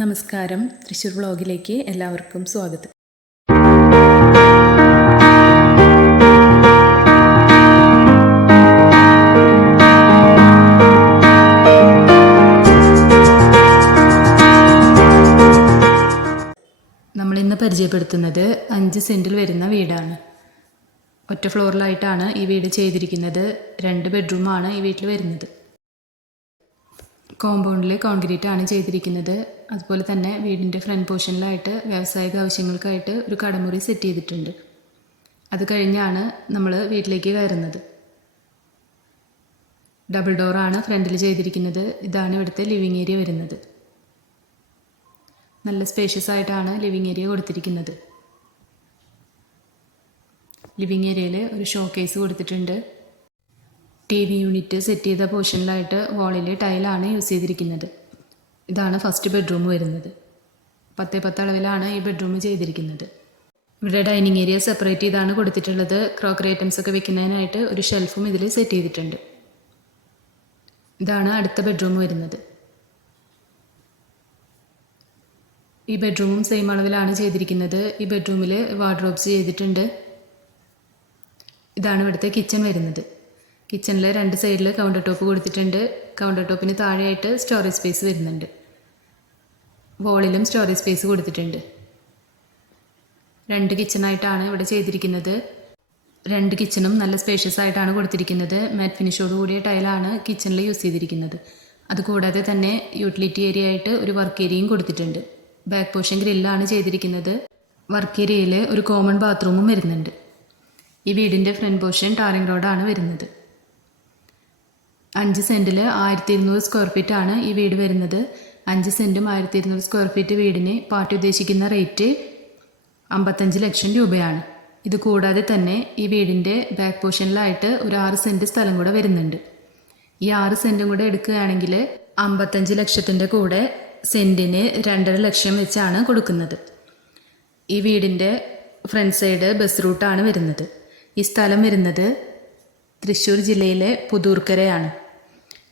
നമസ്കാരം. തൃശ്ശൂർ വ്ളോഗിലേക്ക് എല്ലാവർക്കും സ്വാഗതം. നമ്മളിന്ന് പരിചയപ്പെടുത്തുന്നത് അഞ്ച് സെന്റിൽ വരുന്ന വീടാണ്. ഒറ്റ ഫ്ലോറിലായിട്ടാണ് ഈ വീട് ചെയ്തിരിക്കുന്നത്. രണ്ട് ബെഡ്റൂമാണ് ഈ വീട്ടിൽ വരുന്നത്. കോമ്പൗണ്ടിൽ കോൺക്രീറ്റ് ആണ് ചെയ്തിരിക്കുന്നത്. അതുപോലെ തന്നെ വീടിന്റെ ഫ്രണ്ട് പോർഷനിലായിട്ട് വ്യാവസായിക ആവശ്യങ്ങൾക്കായിട്ട് ഒരു കടമുറി സെറ്റ് ചെയ്തിട്ടുണ്ട്. അത് കഴിഞ്ഞാണ് നമ്മൾ വീട്ടിലേക്ക് കയറുന്നത്. ഡബിൾ ഡോറാണ് ഫ്രണ്ടിൽ ചെയ്തിരിക്കുന്നത്. ഇതാണ് ഇവിടുത്തെ ലിവിങ് ഏരിയ വരുന്നത്. നല്ല സ്പേഷ്യസ് ആയിട്ടാണ് ലിവിങ് ഏരിയ കൊടുത്തിരിക്കുന്നത്. ലിവിങ് ഏരിയയിൽ ഒരു ഷോ കേസ് കൊടുത്തിട്ടുണ്ട്. ടി വി യൂണിറ്റ് സെറ്റ് ചെയ്ത പോർഷനിലായിട്ട് വാളിൽ ടൈലാണ് യൂസ് ചെയ്തിരിക്കുന്നത്. ഇതാണ് ഫസ്റ്റ് ബെഡ്റൂം വരുന്നത്. പത്ത് പത്ത് അളവിലാണ് ഈ ബെഡ്റൂം ചെയ്തിരിക്കുന്നത്. ഇവിടെ ഡൈനിങ് ഏരിയ സെപ്പറേറ്റ് ചെയ്താണ് കൊടുത്തിട്ടുള്ളത്. ക്രോക്കറി ഐറ്റംസ് ഒക്കെ വെക്കുന്നതിനായിട്ട് ഒരു ഷെൽഫും ഇതിൽ സെറ്റ് ചെയ്തിട്ടുണ്ട്. ഇതാണ് അടുത്ത ബെഡ്റൂം വരുന്നത്. ഈ ബെഡ്റൂമും സെയിം അളവിലാണ് ചെയ്തിരിക്കുന്നത്. ഈ ബെഡ്റൂമിൽ വാർഡ്രോബ്സ് ചെയ്തിട്ടുണ്ട്. ഇതാണ് ഇവിടുത്തെ കിച്ചൺ വരുന്നത്. കിച്ചണിൽ രണ്ട് സൈഡിൽ കൗണ്ടർ ടോപ്പ് കൊടുത്തിട്ടുണ്ട്. കൗണ്ടർ ടോപ്പിന് താഴെയായിട്ട് സ്റ്റോറേജ് സ്പേസ് വരുന്നുണ്ട്. വോളിലും സ്റ്റോറേജ് സ്പേസ് കൊടുത്തിട്ടുണ്ട്. രണ്ട് കിച്ചണായിട്ടാണ് ഇവിടെ ചെയ്തിരിക്കുന്നത്. രണ്ട് കിച്ചണും നല്ല സ്പേഷ്യസ് ആയിട്ടാണ് കൊടുത്തിരിക്കുന്നത്. മാറ്റ് ഫിനിഷോട് കൂടിയ ടൈലാണ് കിച്ചണിൽ യൂസ് ചെയ്തിരിക്കുന്നത്. അതുകൂടാതെ തന്നെ യൂട്ടിലിറ്റി ഏരിയ ആയിട്ട് ഒരു വർക്ക് ഏരിയയും കൊടുത്തിട്ടുണ്ട്. ബാക്ക് പോർഷൻ ഗ്രില്ലാണ് ചെയ്തിരിക്കുന്നത്. വർക്ക് ഏരിയയിൽ ഒരു കോമൺ ബാത്റൂമും വരുന്നുണ്ട്. ഈ വീടിന്റെ ഫ്രണ്ട് പോർഷൻ ടാറിംഗ് റോഡാണ് വരുന്നത്. അഞ്ച് സെന്റിൽ ആയിരത്തി ഇരുന്നൂറ് സ്ക്വയർ ആണ് ഈ വീട് വരുന്നത്. അഞ്ച് സെന്റും ആയിരത്തി ഇരുന്നൂറ് സ്ക്വയർ ഫീറ്റ് വീടിന് പാർട്ടി ഉദ്ദേശിക്കുന്ന റേറ്റ് അമ്പത്തഞ്ച് ലക്ഷം രൂപയാണ്. ഇത് കൂടാതെ തന്നെ ഈ വീടിന്റെ ബാക്ക് പോർഷനിലായിട്ട് ഒരു ആറ് സെന്റ് സ്ഥലം കൂടെ വരുന്നുണ്ട്. ഈ ആറ് സെന്റും കൂടെ എടുക്കുകയാണെങ്കിൽ അമ്പത്തഞ്ച് ലക്ഷത്തിന്റെ കൂടെ സെന്റിന് രണ്ടര ലക്ഷം വെച്ചാണ് കൊടുക്കുന്നത്. ഈ വീടിന്റെ ഫ്രണ്ട് സൈഡ് ബസ് റൂട്ടാണ് വരുന്നത്. ഈ സ്ഥലം വരുന്നത് തൃശ്ശൂർ ജില്ലയിലെ പുതൂർക്കരയാണ്.